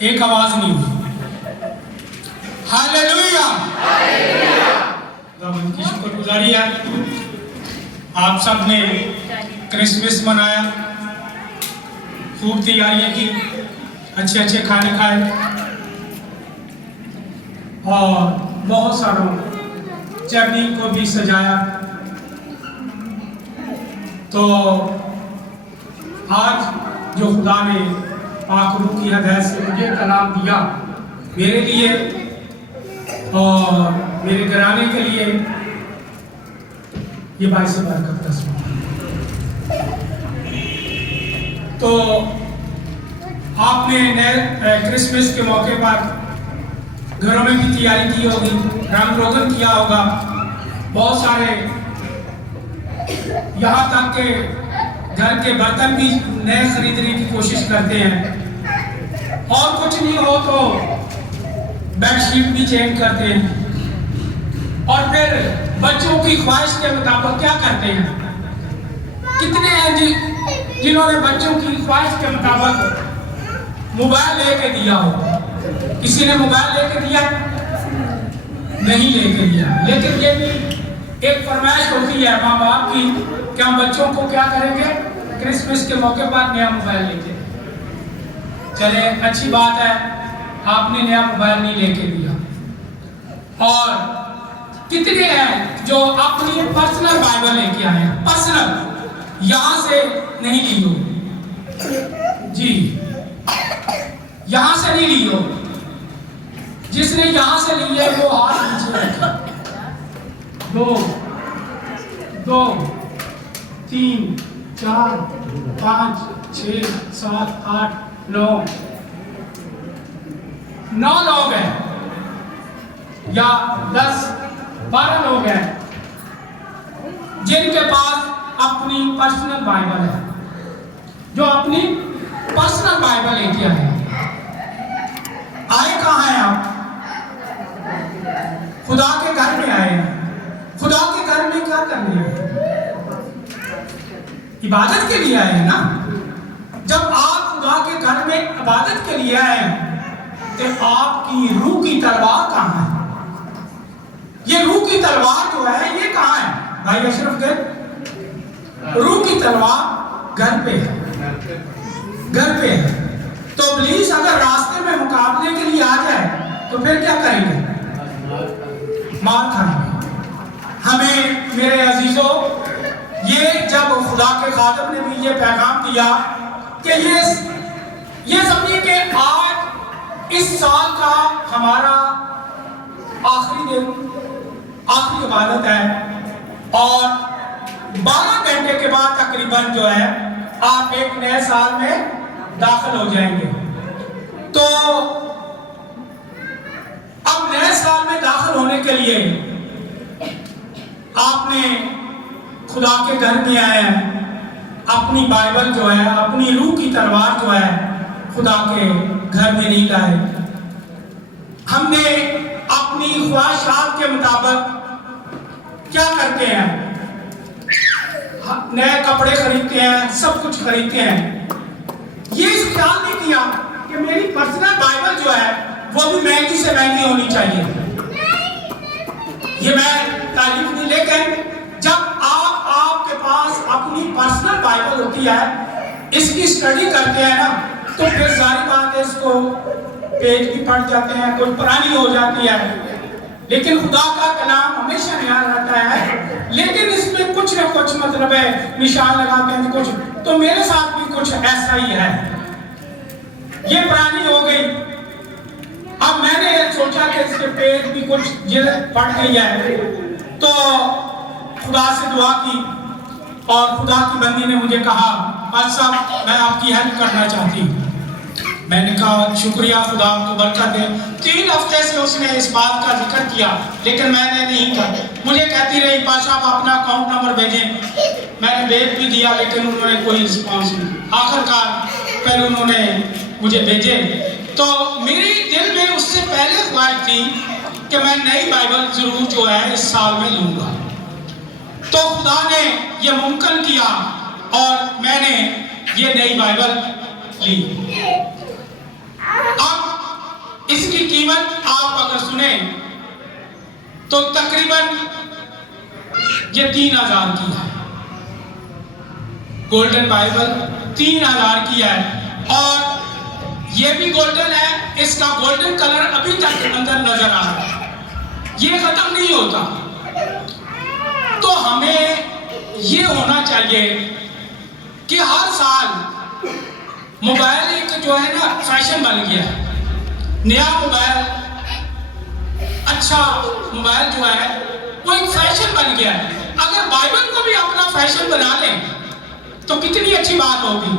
ایک آواز نہیں ہوئی. ہاللیلویا. خداوند کی شکر گزاری ہے. آپ سب نے کرسمس منایا, خوب تیاریاں کی, اچھے اچھے کھانے کھائے اور بہت ساروں چرنی کو بھی سجایا. تو آج جو خدا نے پاک روح کی ہدایت سے مجھے کلام دیا میرے لیے اور میرے گھرانے کے لیے, یہ باعث برکت کا سبب ہے. تو آپ نے نئے کرسمس کے موقع پر گھروں میں بھی تیاری کی ہوگی, رنگ روگن کیا ہوگا. بہت سارے یہاں تک کہ گھر کے برتن بھی نئے خریدنے کی کوشش کرتے ہیں, اور کچھ نہیں ہو تو بیڈ شیٹ بھی چینج کرتے ہیں, اور پھر بچوں کی خواہش کے مطابق کیا کرتے ہیں. کتنے ہیں جنہوں نے بچوں کی خواہش کے مطابق موبائل لے کے دیا ہو. کسی نے موبائل لے کے دیا نہیں لے کے دیا, لیکن یہ بھی ایک فرمائش ہوتی ہے ماں باپ کی کہ ہم بچوں کو کیا کریں گے, کرسمس کے موقع پر نیا موبائل لے کے. چلے اچھی بات ہے, آپ نے نیا موبائل نہیں لے کے دیا. اور کتنے ہیں جو اپنی پرسنل بائبل لے کے آئے ہیں, پرسنل, یہاں سے نہیں لی ہو, جی یہاں سے نہیں لی ہو. جس نے یہاں سے لی ہے وہ ہاتھ نیچے رکھے. 2 2 3 4 5 6 7 8 9 لوگ ہیں, یا 10 12 لوگ ہیں جن کے پاس اپنی پرسنل بائبل ہے, جو اپنی پرسنل بائبل لے کے آئے. آئے کہاں ہیں آپ؟ خدا کے گھر میں آئے ہیں. خدا کے گھر میں کیا کرنے آئے؟ عبادت کے لیے آئے ہیں نا. جب آپ خدا کے گھر میں عبادت کے لیے آئے ہیں تو آپ کی روح کی تلوار کہاں ہے؟ یہ روح کی تلوار جو ہے یہ کہاں ہے بھائی اشرف گھر؟ روح کی تلوار گھر پہ ہے, گھر پہ ہے. تو ابلیس اگر راستے میں مقابلے کے لیے آ جائے تو پھر کیا کریں گے؟ مار کھائیں گے. ہمیں میرے عزیزوں, یہ جب خدا کے خادم نے بھی یہ پیغام دیا کہ یہ سمجھیں کہ آج اس سال کا ہمارا آخری دن, آخری عبادت ہے, اور 12 گھنٹے کے بعد تقریباً جو ہے آپ ایک نئے سال میں داخل ہو جائیں گے. تو اب نئے سال میں داخل ہونے کے لیے آپ نے خدا کے گھر میں آئے ہیں, اپنی بائبل جو ہے, اپنی روح کی تلوار جو ہے خدا کے گھر میں نہیں لائے. ہم نے اپنی خواہشات کے مطابق کیا کرتے ہیں, نئے کپڑے خریدتے ہیں, سب کچھ خریدتے ہیں. یہ اس خیال نہیں کیا کہ میری پرسنل بائبل جو ہے وہ بھی مہنگی سے مہنگی ہونی چاہیے. یہ میں تعریف نہیں, لیکن جب آپ کے پاس اپنی پرسنل بائبل ہوتی ہے, اس کی اسٹڈی کرتے ہیں نا, تو پھر ساری بات ہے, اس کو پیج بھی پڑھ جاتے ہیں, کوئی پرانی ہو جاتی ہے, لیکن خدا کا کلام ہمیشہ نیا رہتا ہے. لیکن اس میں کچھ نہ کچھ مطلب ہے, نشان لگاتے ہیں کچھ. تو میرے ساتھ بھی کچھ ایسا ہی ہے, یہ پرانی ہو گئی. اب میں نے سوچا کہ اس کے پیج بھی کچھ جلد پڑ گئی ہے, تو خدا سے دعا کی, اور خدا کی بندی نے مجھے کہا پاس صاحب میں آپ کی ہیلپ کرنا چاہتی ہوں. میں نے کہا شکریہ, خدا آپ کو برکت دے. 3 ہفتے سے اس نے اس بات کا ذکر کیا, لیکن میں نے نہیں کہا. مجھے کہتی رہی پاشا آپ اپنا اکاؤنٹ نمبر بھیجیں. میں نے بھیج بھی دیا, لیکن انہوں نے کوئی رسپانس نہیں. آخر کار پھر انہوں نے مجھے بھیجے. تو میری دل میں اس سے پہلے خواہش تھی کہ میں نئی بائبل ضرور جو ہے اس سال میں لوں گا. تو خدا نے یہ ممکن کیا اور میں نے یہ نئی بائبل لی. اب اس کی قیمت آپ اگر سنیں تو تقریباً یہ 3000 کی ہے. گولڈن بائبل 3000 کی ہے, اور یہ بھی گولڈن ہے. اس کا گولڈن کلر ابھی تک اندر نظر آ رہا ہے, یہ ختم نہیں ہوتا. تو ہمیں یہ ہونا چاہیے کہ ہر سال موبائل ایک جو ہے نا فیشن بن گیا ہے. نیا موبائل, اچھا موبائل جو ہے وہ ایک فیشن بن گیا ہے. اگر بائبل کو بھی اپنا فیشن بنا لیں تو کتنی اچھی بات ہوگی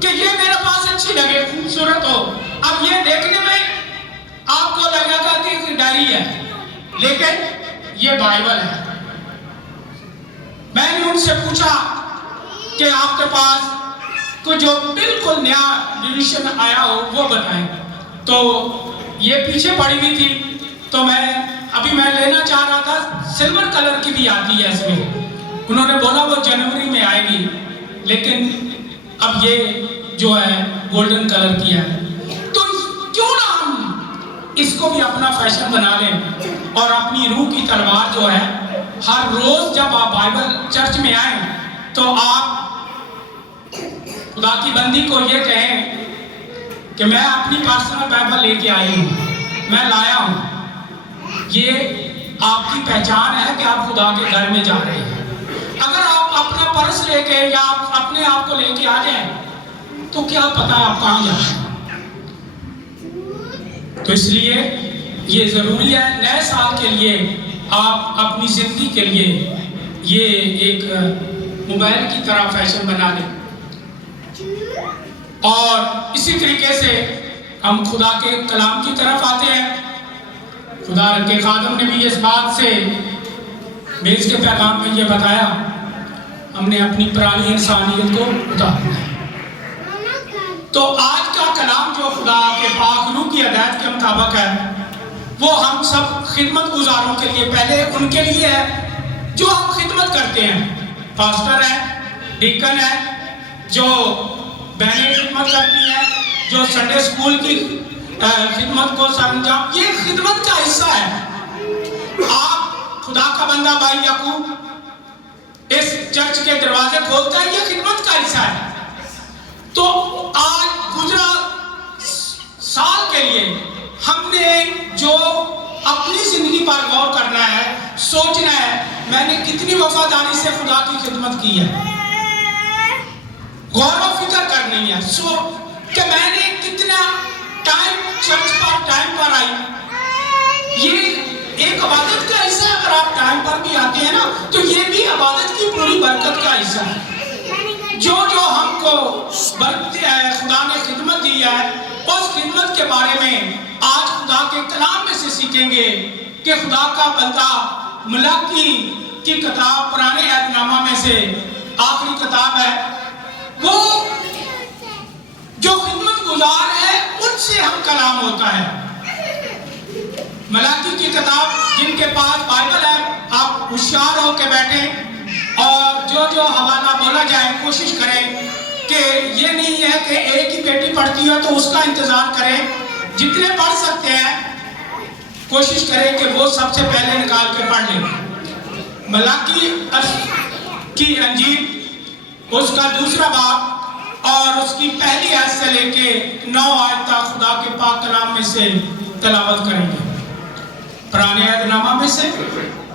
کہ یہ میرے پاس اچھی لگے, خوبصورت ہو. اب یہ دیکھنے میں آپ کو لگے گا کہ ایک ڈائری ہے, لیکن یہ بائبل ہے. میں نے ان سے پوچھا کہ آپ کے پاس کوئی جو بالکل نیا ایڈیشن آیا ہو وہ بتائیں. تو یہ پیچھے پڑی ہوئی تھی, تو میں لینا چاہ رہا تھا. سلور کلر کی بھی آتی ہے اس میں. انہوں نے بولا وہ جنوری میں آئے گی, لیکن اب یہ جو ہے گولڈن کلر کی ہے. تو کیوں نہ ہم اس کو بھی اپنا فیشن بنا لیں, اور اپنی روح کی تلوار جو ہے ہر روز جب آپ بائبل چرچ میں آئیں تو آپ خدا کی بندی کو یہ کہیں کہ میں اپنی پرسنل بائبل لے کے آئی ہوں, میں لایا ہوں. یہ آپ کی پہچان ہے کہ آپ خدا کے گھر میں جا رہے ہیں. اگر آپ اپنا پرس لے کے یا آپ اپنے آپ کو لے کے آ جائیں تو کیا پتا آپ کہاں جا رہے ہیں. تو اس لیے یہ ضروری ہے نئے سال کے لیے آپ اپنی زندگی کے لیے یہ ایک موبائل کی طرح فیشن بنا لیں. اور اسی طریقے سے ہم خدا کے کلام کی طرف آتے ہیں. خدا کے خادم نے بھی اس بات سے بیچ کے پیغام میں یہ بتایا, ہم نے اپنی پرانی انسانیت کو اتارنا ہے. تو آج کا کلام جو خدا کے پاک روح کی ہدایت کے مطابق ہے وہ ہم سب خدمت گزاروں کے لیے, پہلے ان کے لیے ہے جو ہم خدمت کرتے ہیں. پاسٹر ہے, ڈیکن ہے, جو بہنیں خدمت کرتی ہیں, جو سنڈے اسکول کی خدمت کو سرانجام, یہ خدمت کا حصہ ہے. آپ خدا کا بندہ بھائی یعقوب اس چرچ کے دروازے کھولتا ہے, یہ خدمت کا حصہ ہے. تو آج گزرا سال کے لیے ہم نے جو اپنی زندگی پر غور کرنا ہے, سوچنا ہے میں نے کتنی وفاداری سے خدا کی خدمت کی ہے. غور و فکر کرنی ہے کہ میں نے کتنا ٹائم چرچ پر ٹائم پر آئی. یہ ایک عبادت کا حصہ ہے. اگر آپ ٹائم پر بھی آتے ہیں نا تو یہ بھی عبادت کی پوری برکت کا حصہ ہے. جو ہم کو خدا نے خدمت دی ہے اس خدمت کے بارے میں آج خدا کے کلام میں سے سیکھیں گے کہ خدا کا بندہ ملاکی کی کتاب پرانے عہد نامہ میں سے آخری کتاب ہے, وہ جو خدمت گزار ہے ان سے ہم کلام ہوتا ہے. ملاکی کی کتاب, جن کے پاس بائبل ہے آپ ہوشیار ہو کے بیٹھیں اور جو حوالہ بولا جائے کوشش کریں کہ یہ نہیں ہے کہ ایک ہی بیٹی پڑھتی ہے تو اس کا انتظار کریں. جتنے پڑھ سکتے ہیں کوشش کریں کہ وہ سب سے پہلے نکال کے پڑھ لیں. ملاکی کی انجیل اس کا 2 باب اور اس کی پہلی آیت سے لے کے 9 آیت تک خدا کے پاک کلام میں سے تلاوت کریں گے. پرانے عہد نامہ میں سے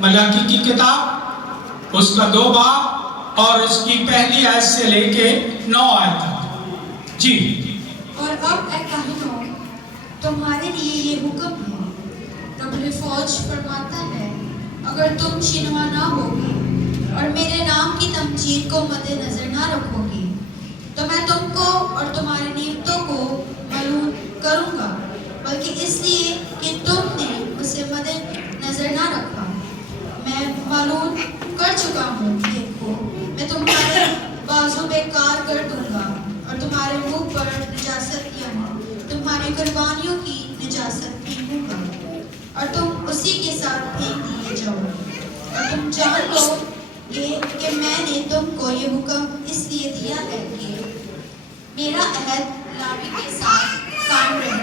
ملاکی کی کتاب اس کا 2 باب اور اس کی پہلی آیت سے لے کے 9 آیت تک. جی. اور اب اے کاہنوں تمہارے لیے یہ حکم ہے, رب فوج فرماتا ہے اگر تم شنوا نہ ہوگے اور میرے نام کی تمجید کو مد نظر نہ رکھو گے تو میں تم کو اور تمہارے نیمتوں کو ملعون کروں گا, بلکہ اس لیے کہ تم نے اسے مد نظر نہ رکھا. میں ملعون کر چکا ہوں. دیکھو میں تمہارے بازو بیکار کر دوں گا اور تمہارے منہ پر نجاست یعنی تمہاری قربانیوں کی نجاست پھینکوں گا اور تم اسی کے ساتھ پھینک دیے جاؤ. اور تم جان لو کہ میں نے تم کو یہ حکم اس لیے دیا ہے کہ میرا عہد لاوی کے ساتھ قائم رہے.